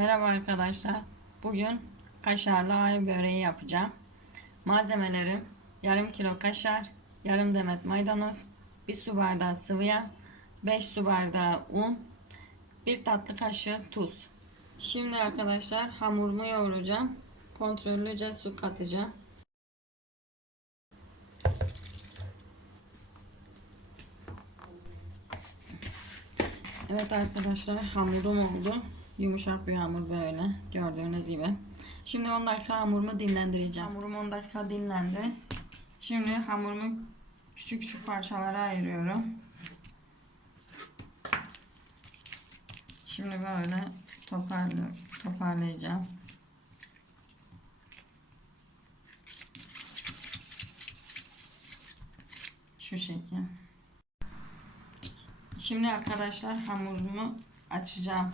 Merhaba arkadaşlar. Bugün kaşarlı ay böreği yapacağım. Malzemelerim yarım kilo kaşar, yarım demet maydanoz, bir su bardağı sıvı yağ, 5 su bardağı un, bir tatlı kaşığı tuz. Şimdi arkadaşlar hamurumu yoğuracağım. Kontrollüce su katacağım. Evet arkadaşlar hamurum oldu. Yumuşak bir hamur böyle gördüğünüz gibi. Şimdi 10 dakika hamurumu dinlendireceğim. Hamurum 10 dakika dinlendi. Şimdi hamurumu küçük küçük parçalara ayırıyorum. Şimdi böyle toparlı, toparlayacağım. Şu şekil. Şimdi arkadaşlar hamurumu açacağım.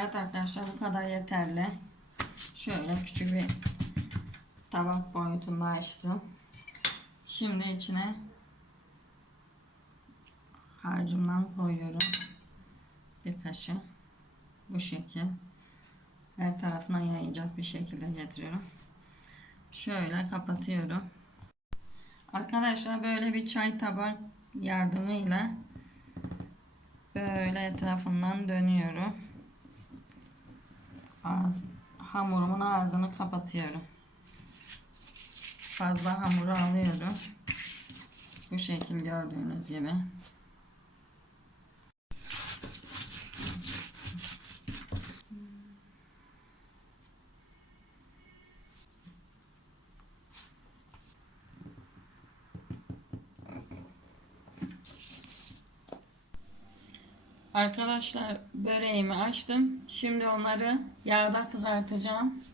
Evet arkadaşlar bu kadar yeterli. Şöyle küçük bir tabak boyutunda açtım. Şimdi içine harcımdan koyuyorum. Bir kaşık. Bu şekil. Her tarafına yayacak bir şekilde getiriyorum. Şöyle kapatıyorum. Arkadaşlar böyle bir çay tabak yardımıyla böyle etrafından dönüyorum. Ağız, hamurumun ağzını kapatıyorum. Fazla hamuru alıyorum. Bu şekil gördüğünüz gibi. Arkadaşlar böreğimi açtım. Şimdi onları yağda kızartacağım.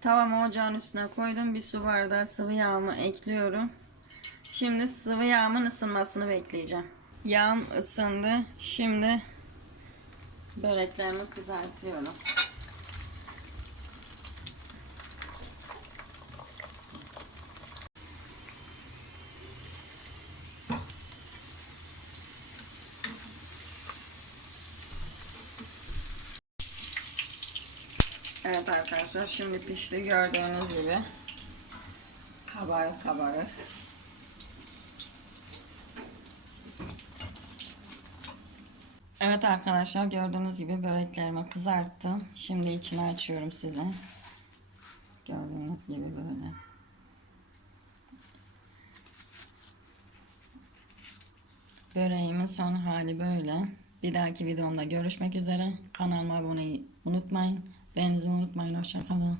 Tavamı ocağın üstüne koydum. Bir su bardağı sıvı yağımı ekliyorum. Şimdi sıvı yağımın ısınmasını bekleyeceğim. Yağım ısındı. Şimdi böreklerimi kızartıyorum. Evet arkadaşlar şimdi pişti gördüğünüz gibi. Kabarık kabarık. Evet arkadaşlar gördüğünüz gibi böreklerimi kızarttım. Şimdi içini açıyorum size. Gördüğünüz gibi böyle. Böreğimin son hali böyle. Bir dahaki videomda görüşmek üzere. Kanalıma abone olmayı unutmayın. Benizi unutmayın. Hoşçakalın.